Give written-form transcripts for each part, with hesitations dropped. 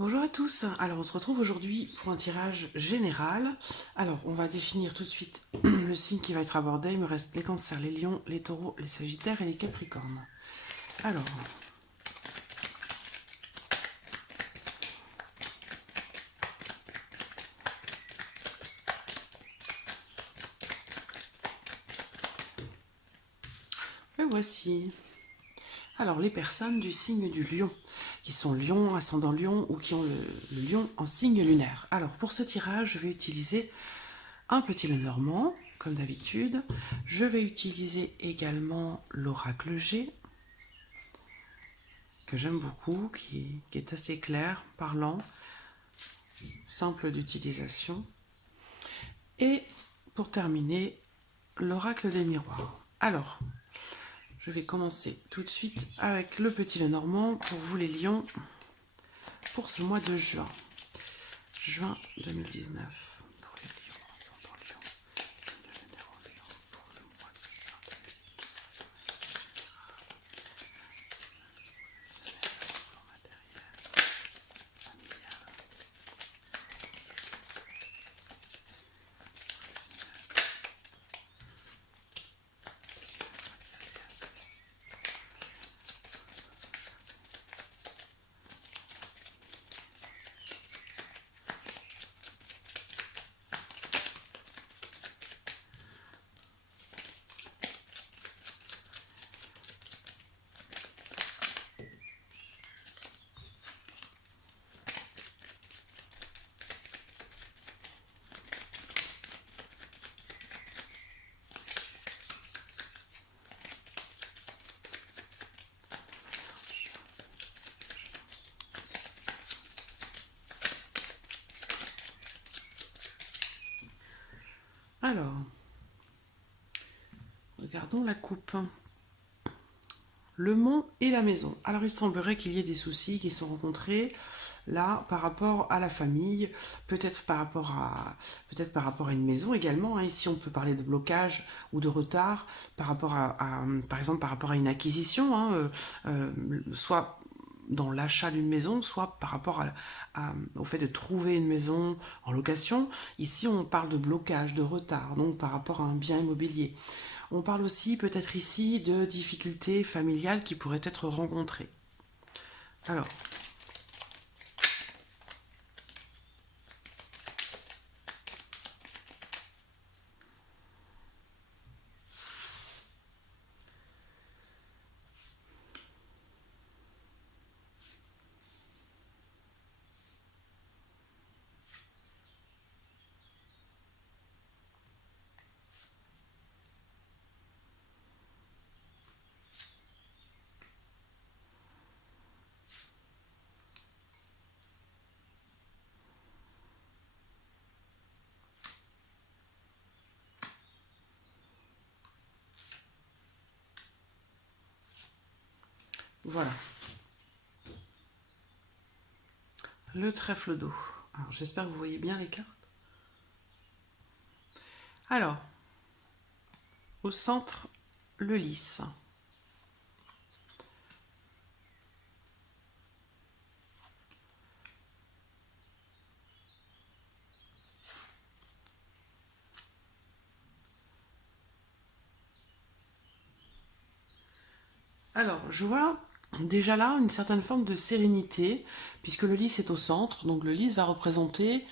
Bonjour à tous, alors on se retrouve aujourd'hui pour un tirage général. Alors on va définir tout de suite le signe qui va être abordé. Il me reste les cancers, les lions, les taureaux, les sagittaires et les capricornes. Alors, le voici. Alors les personnes du signe du lion, qui sont lion, ascendant lion ou qui ont le lion en signe lunaire. Alors pour ce tirage, je vais utiliser un petit Lenormand, comme d'habitude. Je vais utiliser également l'oracle G, que j'aime beaucoup, qui est assez clair, parlant, simple d'utilisation. Et pour terminer, l'oracle des miroirs. Alors, je vais commencer tout de suite avec le petit Lenormand pour vous les lions pour ce mois de juin. Juin 2019. Pour les lions, ascendant lion. Numéro lion pour le mois de juin 2019. Matériel, familial. Alors, regardons la coupe. Le mont et la maison. Alors il semblerait qu'il y ait des soucis qui sont rencontrés là par rapport à la famille, peut-être par rapport à une maison également, hein. Ici on peut parler de blocage ou de retard par rapport par exemple par rapport à une acquisition, hein, soit dans l'achat d'une maison, soit par rapport au fait de trouver une maison en location. Ici, on parle de blocage, de retard, donc par rapport à un bien immobilier. On parle aussi peut-être ici de difficultés familiales qui pourraient être rencontrées. Alors, voilà. Le trèfle d'eau. Alors, j'espère que vous voyez bien les cartes. Alors, au centre, le lys. Alors, je vois déjà là une certaine forme de sérénité, puisque le lys est au centre, donc le lys va représenter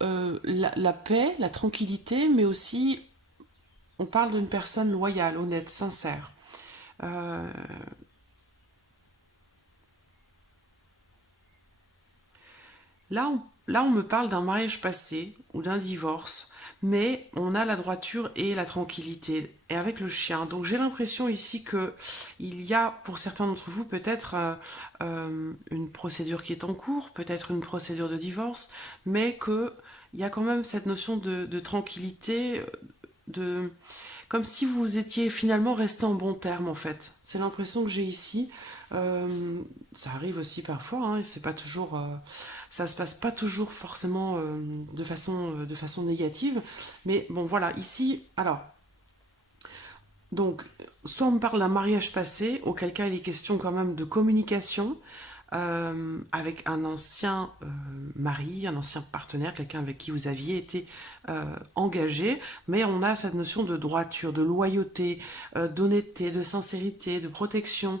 la paix, la tranquillité, mais aussi on parle d'une personne loyale, honnête, sincère. Euh, là, on me parle d'un mariage passé ou d'un divorce, mais on a la droiture et la tranquillité, et avec le chien. Donc j'ai l'impression ici que il y a pour certains d'entre vous peut-être une procédure qui est en cours, peut-être une procédure de divorce, mais que il y a quand même cette notion de tranquillité, de comme si vous étiez finalement resté en bon terme en fait. C'est l'impression que j'ai ici. Ça arrive aussi parfois, hein, et c'est pas toujours, ça se passe pas toujours forcément de façon négative. Mais bon voilà, ici, alors donc soit on me parle d'un mariage passé, auquel cas il est question quand même de communication, avec un ancien mari, un ancien partenaire, quelqu'un avec qui vous aviez été engagé, mais on a cette notion de droiture, de loyauté, d'honnêteté, de sincérité, de protection,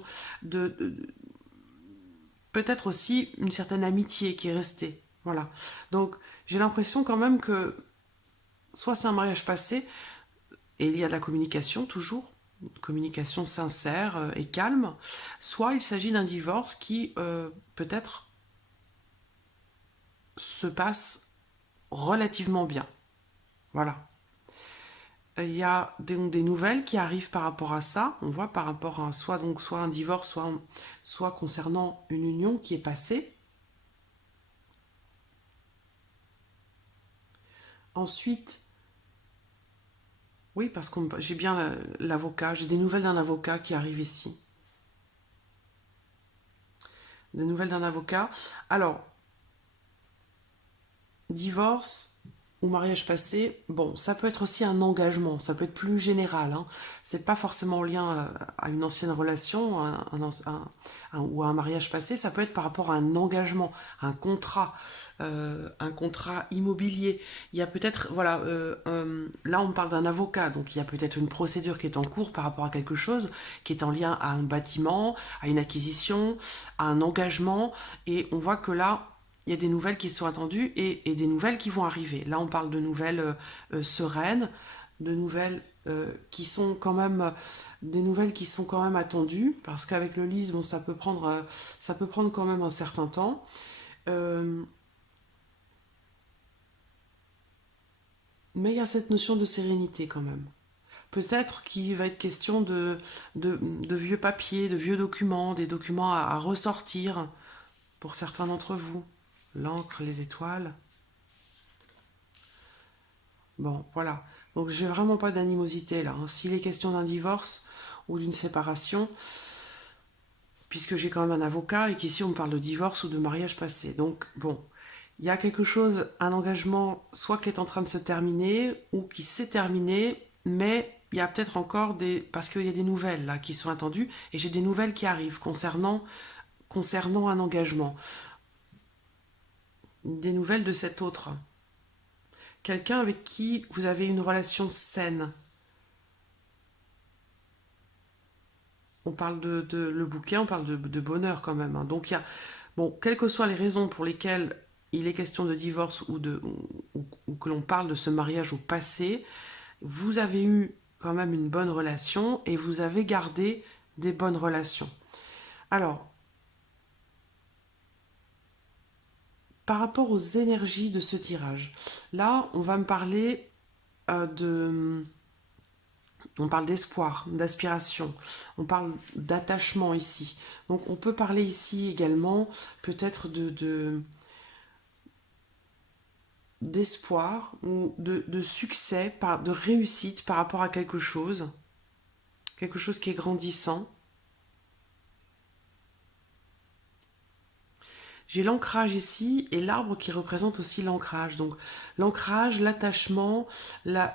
peut-être aussi une certaine amitié qui est restée. Voilà. Donc j'ai l'impression quand même que soit c'est un mariage passé, et il y a de la communication toujours, une communication sincère et calme, soit il s'agit d'un divorce qui peut-être se passe relativement bien. Voilà. Il y a des nouvelles qui arrivent par rapport à ça. On voit par rapport à soit un divorce, soit concernant une union qui est passée. Ensuite, oui, parce que j'ai bien l'avocat, j'ai des nouvelles d'un avocat qui arrive ici. Des nouvelles d'un avocat. Alors, divorce ou mariage passé, bon, ça peut être aussi un engagement, ça peut être plus général, hein. C'est pas forcément en lien à une ancienne relation ou à un mariage passé, ça peut être par rapport à un engagement, un contrat immobilier. Il y a peut-être, voilà, là on parle d'un avocat, donc il y a peut-être une procédure qui est en cours par rapport à quelque chose qui est en lien à un bâtiment, à une acquisition, à un engagement, et on voit que là, il y a des nouvelles qui sont attendues et des nouvelles qui vont arriver. Là, on parle de nouvelles sereines, de nouvelles qui sont quand même des nouvelles qui sont quand même attendues parce qu'avec le lys, bon, ça peut prendre quand même un certain temps. Euh, mais il y a cette notion de sérénité quand même. Peut-être qu'il va être question de vieux papiers, de vieux documents, des documents à ressortir pour certains d'entre vous. L'encre, les étoiles. Bon, voilà. Donc j'ai vraiment pas d'animosité là, hein. S'il est question d'un divorce ou d'une séparation, puisque j'ai quand même un avocat et qu'ici on me parle de divorce ou de mariage passé. Donc bon, il y a quelque chose, un engagement, soit qui est en train de se terminer ou qui s'est terminé, mais il y a peut-être encore des... Parce qu'il y a des nouvelles là qui sont attendues et j'ai des nouvelles qui arrivent concernant un engagement. Des nouvelles de cet autre. Quelqu'un avec qui vous avez une relation saine. On parle le bouquet, on parle de bonheur quand même, hein. Donc il y a, bon, quelles que soient les raisons pour lesquelles il est question de divorce ou que l'on parle de ce mariage au passé, vous avez eu quand même une bonne relation et vous avez gardé des bonnes relations. Alors, par rapport aux énergies de ce tirage, là, on va me parler de... On parle d'espoir, d'aspiration, on parle d'attachement ici. Donc on peut parler ici également peut-être d'espoir ou de succès, de réussite par rapport à quelque chose qui est grandissant. J'ai l'ancrage ici et l'arbre qui représente aussi l'ancrage. Donc l'ancrage, l'attachement, la...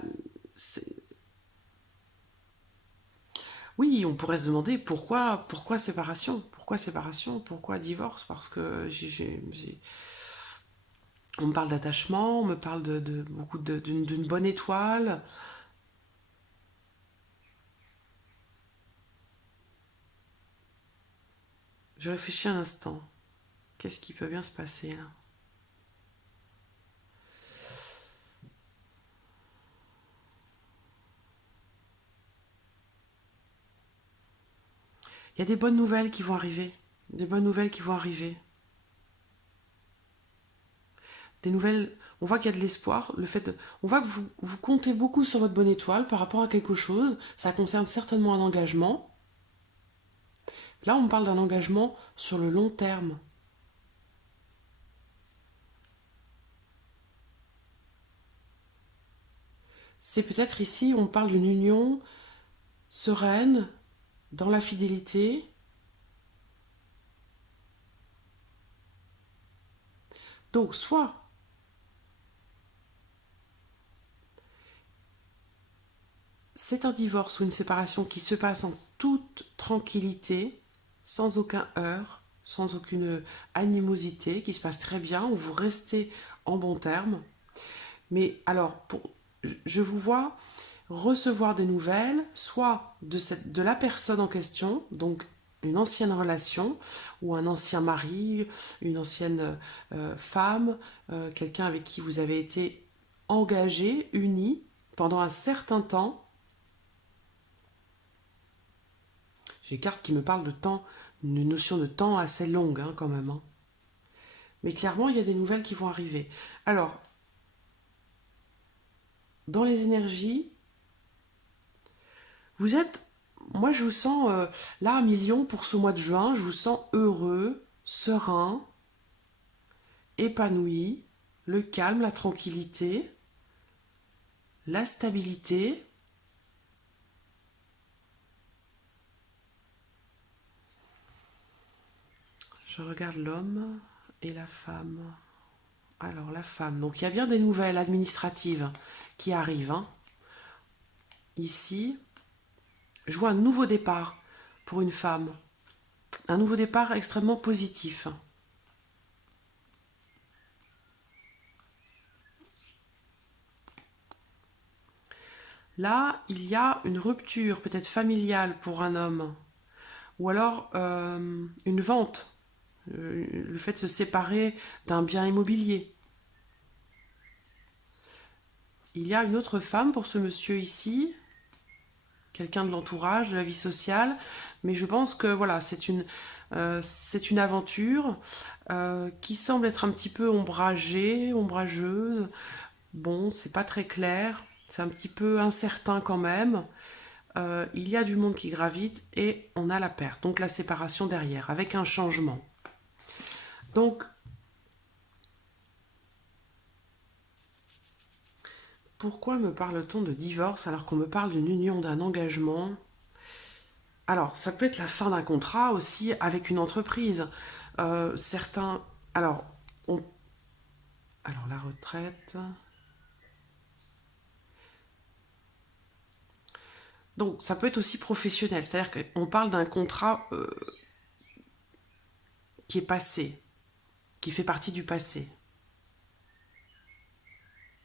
Oui, on pourrait se demander pourquoi séparation? Pourquoi séparation? Pourquoi divorce? Parce que on me parle d'attachement, on me parle d'une bonne étoile. Je réfléchis un instant. Qu'est-ce qui peut bien se passer là? Il y a des bonnes nouvelles qui vont arriver. Des bonnes nouvelles qui vont arriver. Des nouvelles. On voit qu'il y a de l'espoir. On voit que vous comptez beaucoup sur votre bonne étoile par rapport à quelque chose. Ça concerne certainement un engagement. Là, on parle d'un engagement sur le long terme. C'est peut-être ici, on parle d'une union sereine, dans la fidélité. Donc, soit c'est un divorce ou une séparation qui se passe en toute tranquillité, sans aucun heurt, sans aucune animosité, qui se passe très bien, où vous restez en bon terme. Mais alors, je vous vois recevoir des nouvelles, soit de la personne en question, donc une ancienne relation, ou un ancien mari, une ancienne femme, quelqu'un avec qui vous avez été engagé, uni, pendant un certain temps. J'ai des cartes qui me parlent de temps, une notion de temps assez longue hein, quand même. Hein. Mais clairement, il y a des nouvelles qui vont arriver. Alors, dans les énergies, vous êtes, moi je vous sens là à million pour ce mois de juin, je vous sens heureux, serein, épanoui, le calme, la tranquillité, la stabilité. Je regarde l'homme et la femme. Alors la femme, donc il y a bien des nouvelles administratives qui arrivent. Hein. Ici, je vois un nouveau départ pour une femme. Un nouveau départ extrêmement positif. Là, il y a une rupture peut-être familiale pour un homme. Ou alors une vente. Le fait de se séparer d'un bien immobilier. Il y a une autre femme pour ce monsieur ici. Quelqu'un de l'entourage, de la vie sociale. Mais je pense que voilà, c'est une aventure qui semble être un petit peu ombragée, ombrageuse. Bon, c'est pas très clair, c'est un petit peu incertain quand même. Il y a du monde qui gravite et on a la perte, donc la séparation derrière, avec un changement. Donc, pourquoi me parle-t-on de divorce alors qu'on me parle d'une union, d'un engagement? Alors, ça peut être la fin d'un contrat aussi avec une entreprise. Certains... Alors, on... alors, la retraite... Donc, ça peut être aussi professionnel. C'est-à-dire qu'on parle d'un contrat qui est passé, qui fait partie du passé.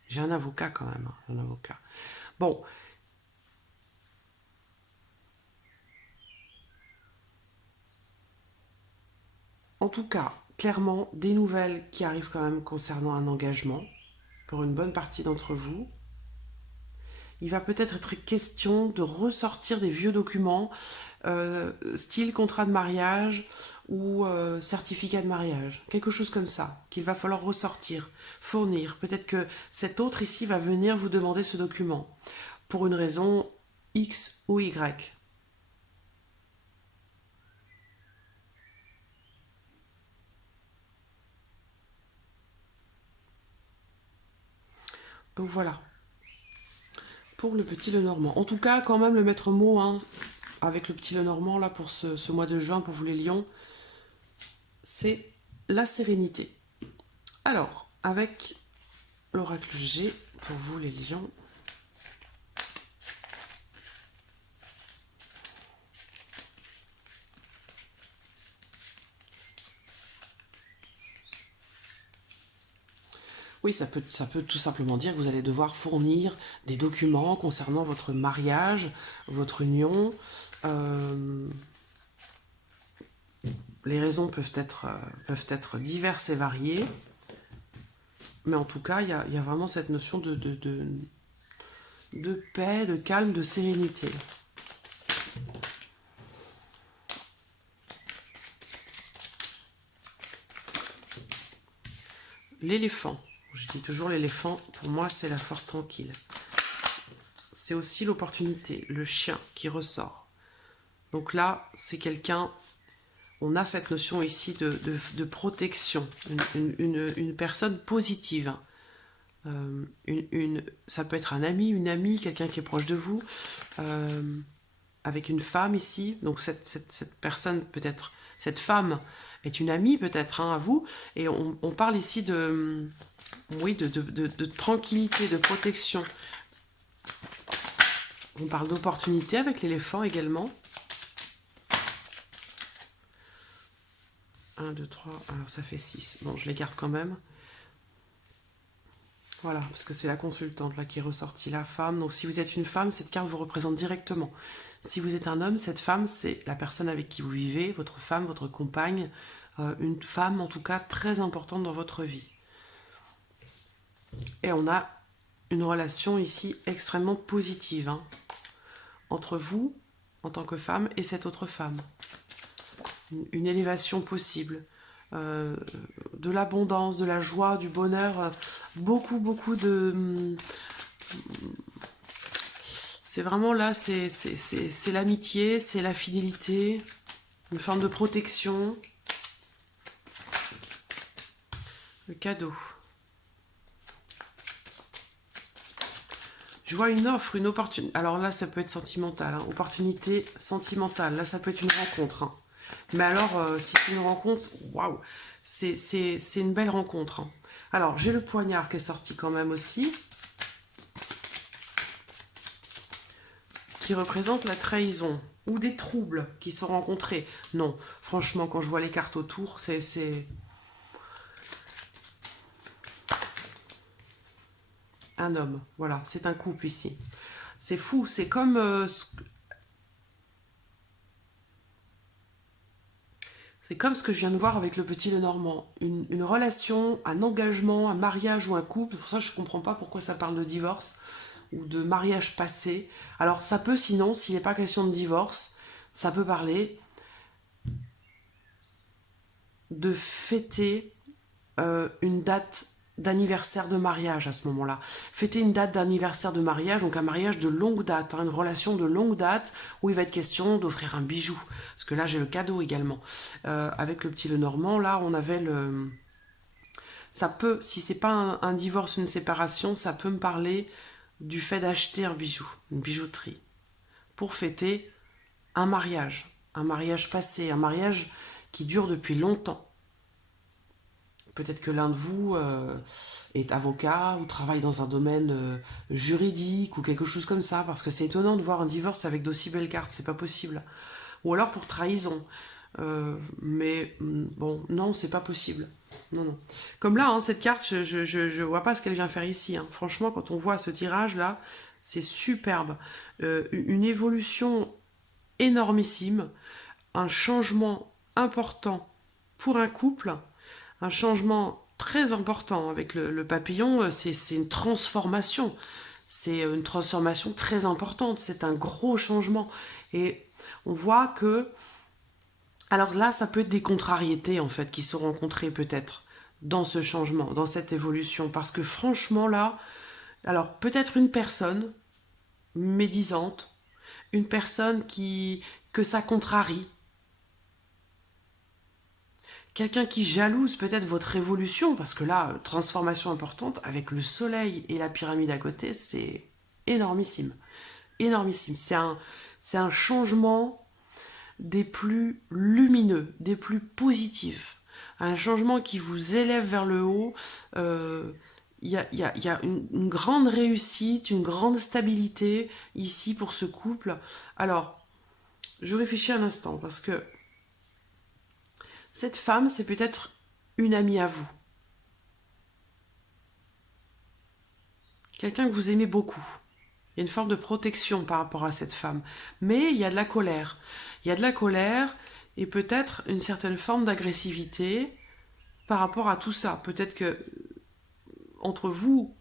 J'ai un avocat quand même, hein, un avocat. Bon, en tout cas, clairement, des nouvelles qui arrivent quand même concernant un engagement pour une bonne partie d'entre vous. Il va peut-être être question de ressortir des vieux documents, style contrat de mariage ou certificat de mariage, quelque chose comme ça, qu'il va falloir ressortir, fournir. Peut-être que cet autre ici va venir vous demander ce document, pour une raison X ou Y. Donc voilà, pour le petit Lenormand. En tout cas, quand même le maître mot, hein, avec le petit Lenormand, là, pour ce mois de juin, pour vous les lions, c'est la sérénité. Alors, avec l'oracle G, pour vous les lions, oui, ça peut tout simplement dire que vous allez devoir fournir des documents concernant votre mariage, votre union. Euh, les raisons peuvent être diverses et variées, mais en tout cas, il y a vraiment cette notion de paix, de calme, de sérénité. L'éléphant. Je dis toujours l'éléphant, pour moi, c'est la force tranquille. C'est aussi l'opportunité, le chien qui ressort. Donc là, c'est quelqu'un, on a cette notion ici de protection, une personne positive. Ça peut être un ami, une amie, quelqu'un qui est proche de vous, avec une femme ici. Donc cette personne, peut-être, cette femme est une amie peut-être hein, à vous. Et on parle ici oui, de tranquillité, de protection. On parle d'opportunité avec l'éléphant également. 1, 2, 3, alors ça fait 6. Bon, je les garde quand même. Voilà, parce que c'est la consultante là qui est ressortie, la femme. Donc si vous êtes une femme, cette carte vous représente directement. Si vous êtes un homme, cette femme, c'est la personne avec qui vous vivez, votre femme, votre compagne, une femme en tout cas très importante dans votre vie. Et on a une relation ici extrêmement positive, hein, entre vous, en tant que femme, et cette autre femme. Une élévation possible. De l'abondance, de la joie, du bonheur, beaucoup, beaucoup de... C'est vraiment là, c'est l'amitié, c'est la fidélité, une forme de protection, le cadeau. Je vois une offre, une opportunité. Alors là, ça peut être sentimental, hein, opportunité sentimentale. Là, ça peut être une rencontre, hein. Mais alors, si c'est une rencontre, waouh, c'est une belle rencontre, hein. Alors, j'ai le poignard qui est sorti quand même aussi, qui représente la trahison ou des troubles qui sont rencontrés. Non, franchement, quand je vois les cartes autour, c'est un homme. Voilà, c'est un couple ici. C'est fou, c'est comme... c'est comme ce que je viens de voir avec le petit Lenormand. Une relation, un engagement, un mariage ou un couple. Pour ça, je ne comprends pas pourquoi ça parle de divorce ou de mariage passé. Alors, ça peut, sinon, s'il n'est pas question de divorce, ça peut parler de fêter une date d'anniversaire de mariage à ce moment-là. Fêter une date d'anniversaire de mariage, donc un mariage de longue date, hein, une relation de longue date, où il va être question d'offrir un bijou. Parce que là, j'ai le cadeau également. Avec le petit Lenormand, là, on avait le... Ça peut, si c'est pas un divorce, une séparation, ça peut me parler du fait d'acheter un bijou, une bijouterie, pour fêter un mariage passé, un mariage qui dure depuis longtemps. Peut-être que l'un de vous est avocat ou travaille dans un domaine juridique ou quelque chose comme ça, parce que c'est étonnant de voir un divorce avec d'aussi belles cartes, c'est pas possible. Ou alors pour trahison. Mais bon, non, c'est pas possible. Non, non. Comme là, hein, cette carte, je vois pas ce qu'elle vient faire ici, hein. Franchement, quand on voit ce tirage-là, c'est superbe. Une évolution énormissime, un changement important pour un couple, un changement très important avec le papillon, c'est une transformation. C'est une transformation très importante, c'est un gros changement. Et on voit que... Alors là, ça peut être des contrariétés, en fait, qui se rencontrées peut-être dans ce changement, dans cette évolution. Parce que franchement, là, alors peut-être une personne médisante, une personne que ça contrarie, quelqu'un qui jalouse peut-être votre évolution, parce que là, transformation importante, avec le soleil et la pyramide à côté, c'est énormissime. Énormissime. C'est un changement des plus lumineux, des plus positifs. Un changement qui vous élève vers le haut. Il y a une grande réussite, une grande stabilité ici pour ce couple. Alors, je réfléchis un instant, parce que cette femme, c'est peut-être une amie à vous. Quelqu'un que vous aimez beaucoup. Il y a une forme de protection par rapport à cette femme. Mais il y a de la colère. Il y a de la colère et peut-être une certaine forme d'agressivité par rapport à tout ça. Peut-être que entre vous,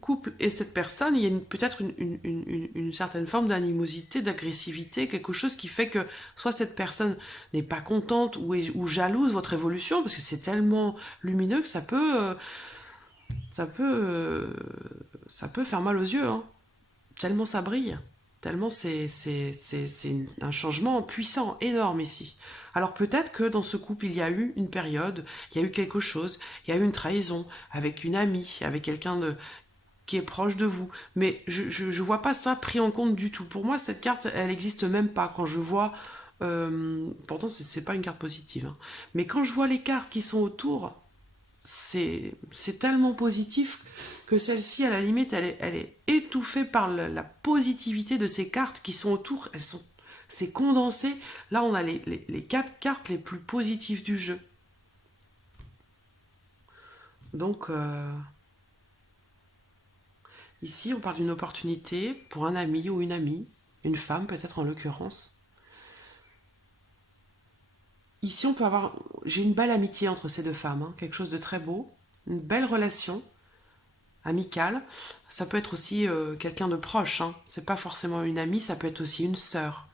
couple, et cette personne, il y a peut-être une certaine forme d'animosité, d'agressivité, quelque chose qui fait que soit cette personne n'est pas contente ou jalouse de votre évolution, parce que c'est tellement lumineux que ça peut, euh, ça peut faire mal aux yeux, hein. Tellement ça brille, tellement c'est un changement puissant, énorme ici. Alors peut-être que dans ce couple, il y a eu une période, il y a eu quelque chose, il y a eu une trahison avec une amie, avec quelqu'un qui est proche de vous. Mais je vois pas ça pris en compte du tout. Pour moi, cette carte, elle n'existe même pas. Quand je vois... pourtant, c'est pas une carte positive, hein. Mais quand je vois les cartes qui sont autour, c'est tellement positif que celle-ci, à la limite, elle est étouffée par la positivité de ces cartes qui sont autour. C'est condensé. Là, on a les 4 cartes les plus positives du jeu. Donc, ici, on parle d'une opportunité pour un ami ou une amie, une femme peut-être en l'occurrence. Ici, on peut avoir... J'ai une belle amitié entre ces deux femmes, hein, quelque chose de très beau, une belle relation amicale. Ça peut être aussi quelqu'un de proche, hein. C'est pas forcément une amie, ça peut être aussi une sœur.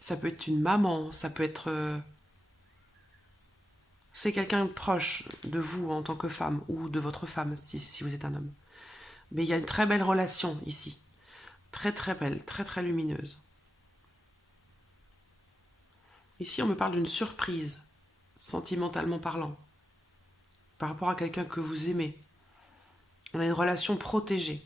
Ça peut être une maman, ça peut être... c'est quelqu'un de proche de vous en tant que femme, ou de votre femme si vous êtes un homme. Mais il y a une très belle relation ici. Très très belle, très très lumineuse. Ici, on me parle d'une surprise, sentimentalement parlant, par rapport à quelqu'un que vous aimez. On a une relation protégée.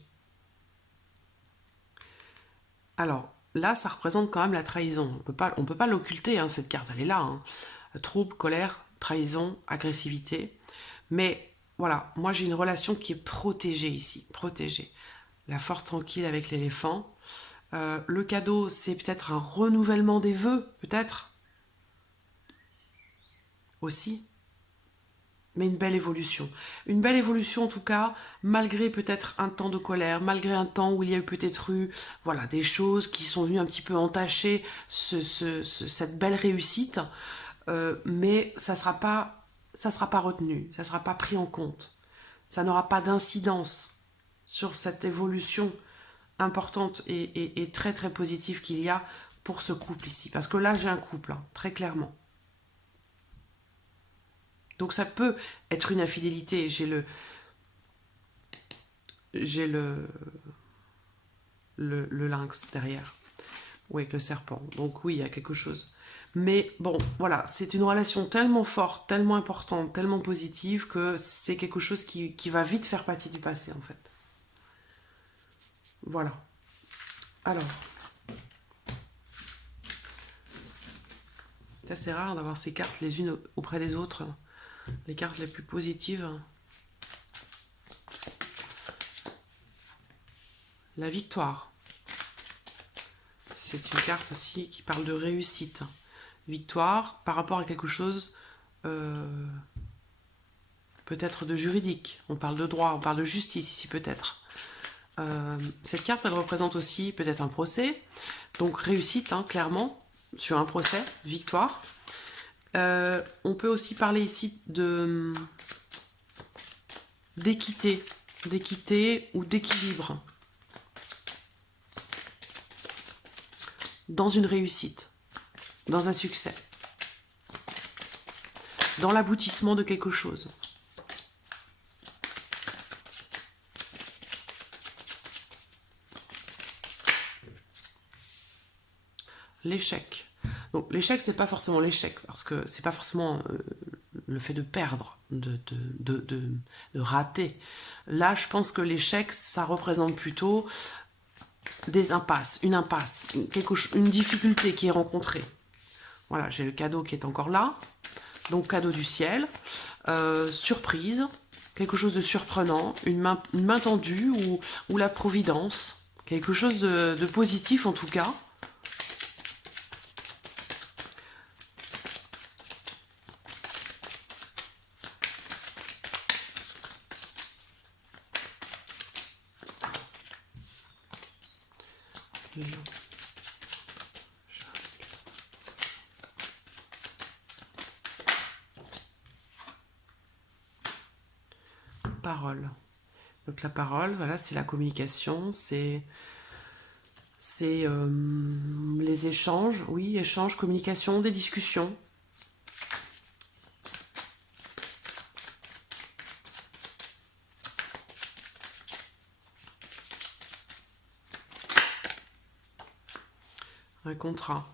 Alors, là, ça représente quand même la trahison. On peut pas l'occulter, hein, cette carte, elle est là, hein. Trouble, colère, trahison, agressivité. Mais voilà, moi j'ai une relation qui est protégée ici, protégée. La force tranquille avec l'éléphant. Le cadeau, c'est peut-être un renouvellement des vœux, peut-être aussi, mais une belle évolution. Une belle évolution en tout cas, malgré peut-être un temps de colère, malgré un temps où il y a eu peut-être eu voilà, des choses qui sont venues un petit peu entacher cette belle réussite, mais ça sera pas retenu, ça sera pas pris en compte. Ça n'aura pas d'incidence sur cette évolution importante et très très positive qu'il y a pour ce couple ici. Parce que là, j'ai un couple, hein, très clairement. Donc ça peut être une infidélité. J'ai le lynx derrière. Ou avec le serpent. Donc oui, il y a quelque chose. Mais bon, voilà, c'est une relation tellement forte, tellement importante, tellement positive que c'est quelque chose qui va vite faire partie du passé en fait. Voilà. Alors, c'est assez rare d'avoir ces cartes les unes auprès des autres. Les cartes les plus positives. La victoire. C'est une carte aussi qui parle de réussite. Victoire par rapport à quelque chose peut-être de juridique. On parle de droit, on parle de justice ici peut-être. Cette carte, elle représente aussi peut-être un procès. Donc réussite, hein, clairement, sur un procès, victoire. On peut aussi parler ici d'équité ou d'équilibre dans une réussite, dans un succès, dans l'aboutissement de quelque chose. L'échec. Donc l'échec, c'est pas forcément l'échec, parce que c'est pas forcément le fait de perdre, de rater. Là, je pense que l'échec, ça représente plutôt des impasses, une difficulté qui est rencontrée. Voilà, j'ai le cadeau qui est encore là. Donc cadeau du ciel, surprise, quelque chose de surprenant, une main tendue ou la providence, quelque chose de positif en tout cas. Parole. Donc la parole, voilà, c'est la communication, c'est les échanges, oui, échanges, communication, des discussions. Un contrat.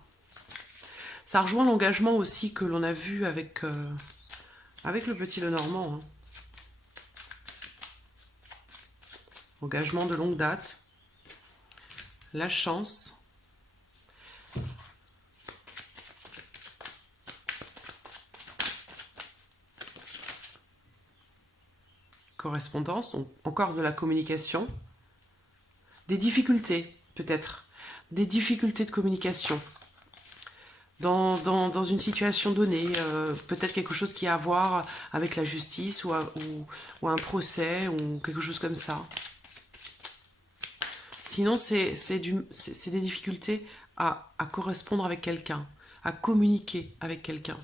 Ça rejoint l'engagement aussi que l'on a vu avec le petit Lenormand. Hein. Engagement de longue date. La chance. Correspondance, donc encore de la communication. Des difficultés, peut-être. Des difficultés de communication. dans une situation donnée, peut-être quelque chose qui a à voir avec la justice ou un procès ou quelque chose comme ça. Sinon, c'est des difficultés à correspondre avec quelqu'un, à communiquer avec quelqu'un.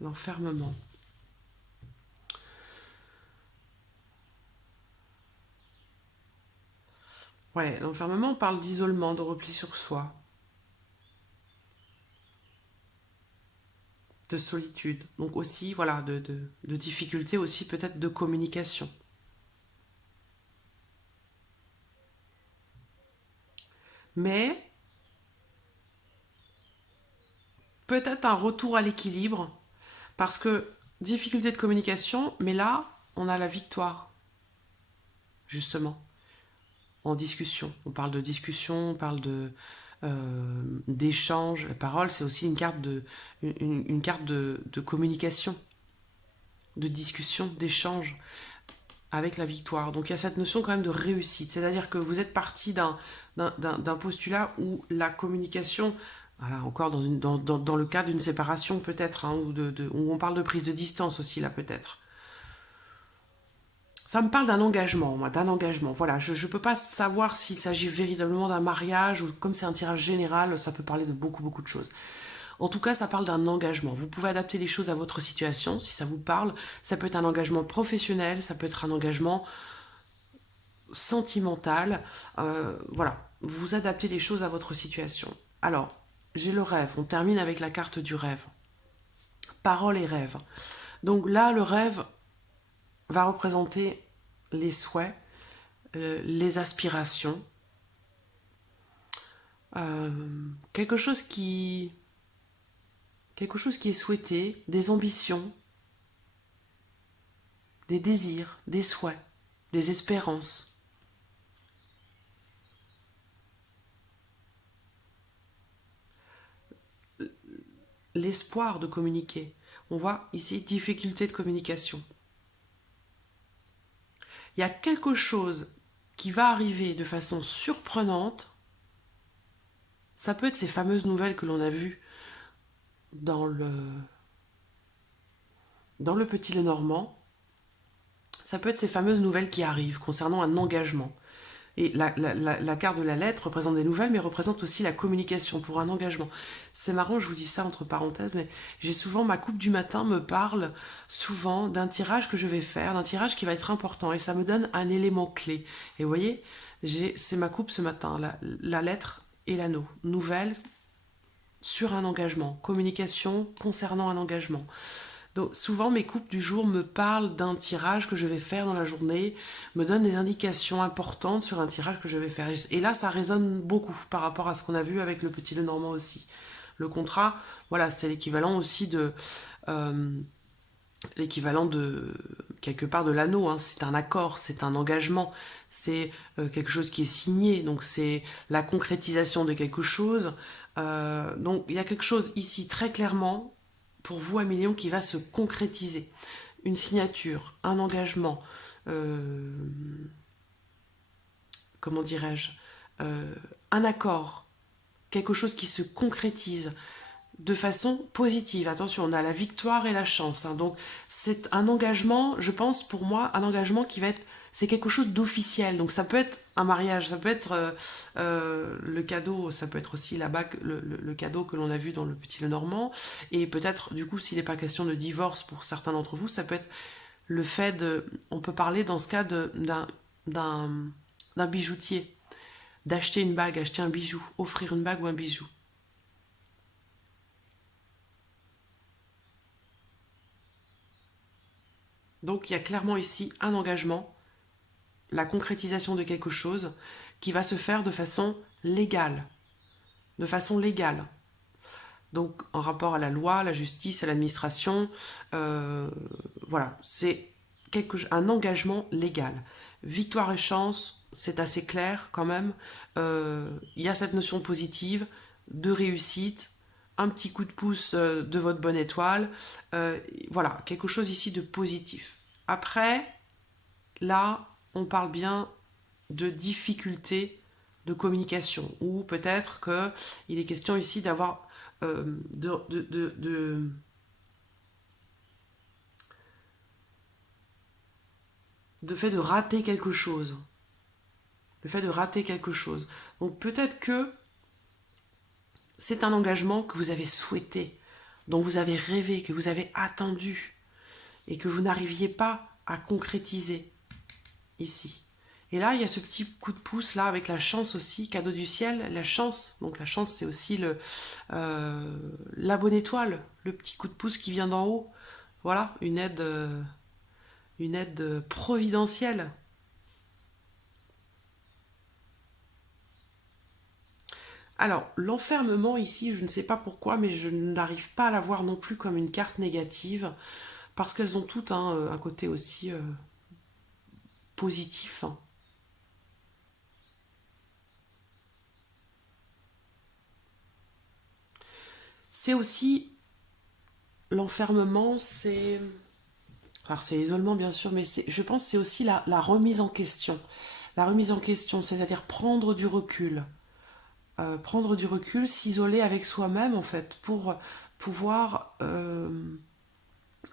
L'enfermement. Ouais, l'enfermement parle d'isolement, de repli sur soi, de solitude. Donc aussi, voilà, de difficultés aussi peut-être de communication. Mais peut-être un retour à l'équilibre, parce que difficulté de communication, mais là, on a la victoire, justement, en discussion. On parle de discussion, on parle d'échange. La parole, c'est aussi une carte de communication, de discussion, d'échange avec la victoire. Donc il y a cette notion quand même de réussite. C'est-à-dire que vous êtes parti d'un postulat où la communication, voilà, encore dans le cadre d'une séparation peut-être, hein, où on parle de prise de distance aussi là peut-être. Ça me parle d'un engagement, moi, d'un engagement. Voilà, je ne peux pas savoir s'il s'agit véritablement d'un mariage ou comme c'est un tirage général, ça peut parler de beaucoup, beaucoup de choses. En tout cas, ça parle d'un engagement. Vous pouvez adapter les choses à votre situation, si ça vous parle. Ça peut être un engagement professionnel, ça peut être un engagement sentimental. Voilà, vous adaptez les choses à votre situation. Alors, j'ai le rêve. On termine avec la carte du rêve. Parole et rêve. Donc là, le rêve va représenter les souhaits, les aspirations, euh, quelque chose qui quelque chose qui est souhaité, des ambitions, des désirs, des souhaits, des espérances. L'espoir de communiquer. On voit ici difficulté de communication. Il y a quelque chose qui va arriver de façon surprenante. Ça peut être ces fameuses nouvelles que l'on a vues dans dans le Petit Lenormand. Ça peut être ces fameuses nouvelles qui arrivent concernant un engagement. Et la carte de la lettre représente des nouvelles, mais représente aussi la communication pour un engagement. C'est marrant, je vous dis ça entre parenthèses, mais j'ai souvent, ma coupe du matin me parle souvent d'un tirage que je vais faire, d'un tirage qui va être important, et ça me donne un élément clé. Et vous voyez, c'est ma coupe ce matin, la lettre et l'anneau. Nouvelle sur un engagement, communication concernant un engagement. Donc souvent mes coupes du jour me parlent d'un tirage que je vais faire dans la journée, me donnent des indications importantes sur un tirage que je vais faire. Et là ça résonne beaucoup par rapport à ce qu'on a vu avec le Petit Lenormand aussi. Le contrat, voilà, c'est l'équivalent de quelque part de l'anneau, hein. C'est un accord, c'est un engagement, c'est quelque chose qui est signé, donc c'est la concrétisation de quelque chose. Donc il y a quelque chose ici très clairement pour vous, Amélion, qui va se concrétiser. Une signature, un engagement, euh, comment dirais-je, euh, un accord, quelque chose qui se concrétise de façon positive. Attention, on a la victoire et la chance, hein. Donc c'est un engagement, je pense pour moi, un engagement qui va être, c'est quelque chose d'officiel. Donc ça peut être un mariage, ça peut être le cadeau, ça peut être aussi la bague, le cadeau que l'on a vu dans le Petit Lenormand. Et peut-être, du coup, s'il n'est pas question de divorce pour certains d'entre vous, ça peut être le fait de, on peut parler dans ce cas d'un d'un bijoutier, d'acheter une bague, acheter un bijou, offrir une bague ou un bijou. Donc il y a clairement ici un engagement, la concrétisation de quelque chose qui va se faire de façon légale. De façon légale. Donc en rapport à la loi, à la justice, à l'administration. Voilà, c'est un engagement légal. Victoire et chance, c'est assez clair quand même. Il y a cette notion positive de réussite, un petit coup de pouce de votre bonne étoile. Voilà, quelque chose ici de positif. Après, là, on parle bien de difficultés de communication, ou peut-être qu'il est question ici d'avoir de fait de rater quelque chose. Le fait de rater quelque chose. Donc peut-être que c'est un engagement que vous avez souhaité, dont vous avez rêvé, que vous avez attendu, et que vous n'arriviez pas à concrétiser ici. Et là, il y a ce petit coup de pouce là avec la chance aussi, cadeau du ciel, la chance. Donc la chance, c'est aussi la bonne étoile, le petit coup de pouce qui vient d'en haut. Voilà, une aide providentielle. Alors, l'enfermement ici, je ne sais pas pourquoi, mais je n'arrive pas à la voir non plus comme une carte négative, parce qu'elles ont toutes un côté aussi positif. C'est aussi l'enfermement, c'est... Alors c'est l'isolement bien sûr, mais je pense que c'est aussi la remise en question. La remise en question, c'est-à-dire prendre du recul. Prendre du recul, s'isoler avec soi-même en fait, pour pouvoir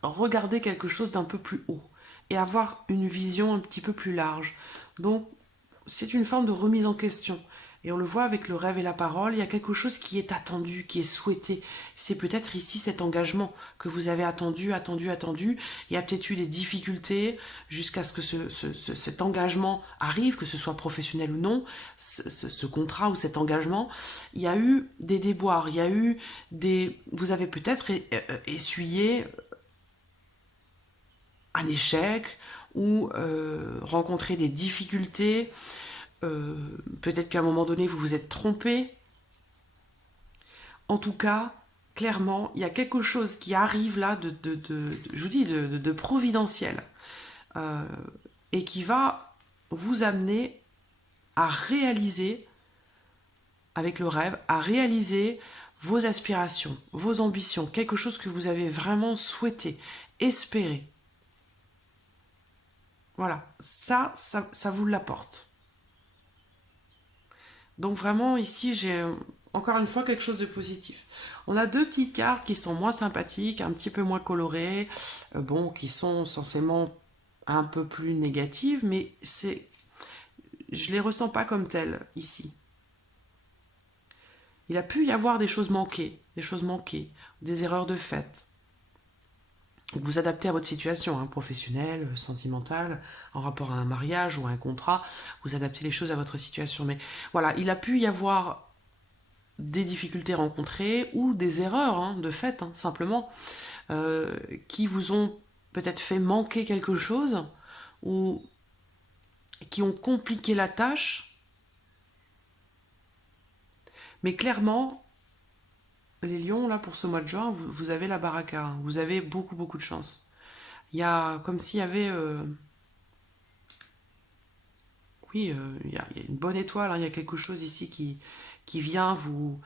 regarder quelque chose d'un peu plus haut et avoir une vision un petit peu plus large. Donc c'est une forme de remise en question. Et on le voit avec le rêve et la parole, il y a quelque chose qui est attendu, qui est souhaité. C'est peut-être ici cet engagement que vous avez attendu, attendu, attendu. Il y a peut-être eu des difficultés jusqu'à ce que cet engagement arrive, que ce soit professionnel ou non, ce contrat ou cet engagement. Il y a eu des déboires, il y a eu des... Vous avez peut-être essuyé un échec ou rencontré des difficultés. Peut-être qu'à un moment donné, vous vous êtes trompé. En tout cas, clairement, il y a quelque chose qui arrive là je vous dis, de providentiel euh, et qui va vous amener à réaliser, avec le rêve, à réaliser vos aspirations, vos ambitions, quelque chose que vous avez vraiment souhaité, espéré. Voilà, ça vous l'apporte. Donc vraiment ici j'ai encore une fois quelque chose de positif. On a deux petites cartes qui sont moins sympathiques, un petit peu moins colorées, bon, qui sont censément un peu plus négatives, mais je les ressens pas comme telles ici. Il a pu y avoir des choses manquées, des erreurs de fait. Vous adaptez à votre situation, hein, professionnelle, sentimentale, en rapport à un mariage ou à un contrat, vous adaptez les choses à votre situation. Mais voilà, il a pu y avoir des difficultés rencontrées ou des erreurs hein, de fait, hein, simplement, qui vous ont peut-être fait manquer quelque chose ou qui ont compliqué la tâche. Mais clairement, les lions, là, pour ce mois de juin, vous avez la baraka, hein, vous avez beaucoup, beaucoup de chance. Il y a comme s'il y avait... oui, il y a une bonne étoile, hein, il y a quelque chose ici qui vient vous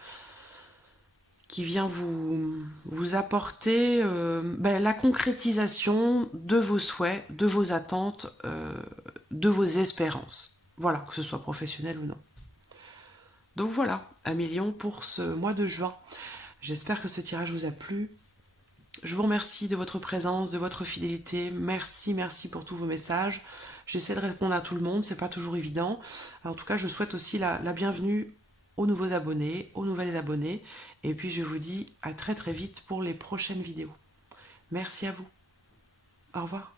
apporter la concrétisation de vos souhaits, de vos attentes, de vos espérances. Voilà, que ce soit professionnel ou non. Donc voilà, 1 million pour ce mois de juin. J'espère que ce tirage vous a plu. Je vous remercie de votre présence, de votre fidélité. Merci, merci pour tous vos messages. J'essaie de répondre à tout le monde, c'est pas toujours évident. En tout cas, je souhaite aussi la bienvenue aux nouveaux abonnés, aux nouvelles abonnées. Et puis, je vous dis à très très vite pour les prochaines vidéos. Merci à vous. Au revoir.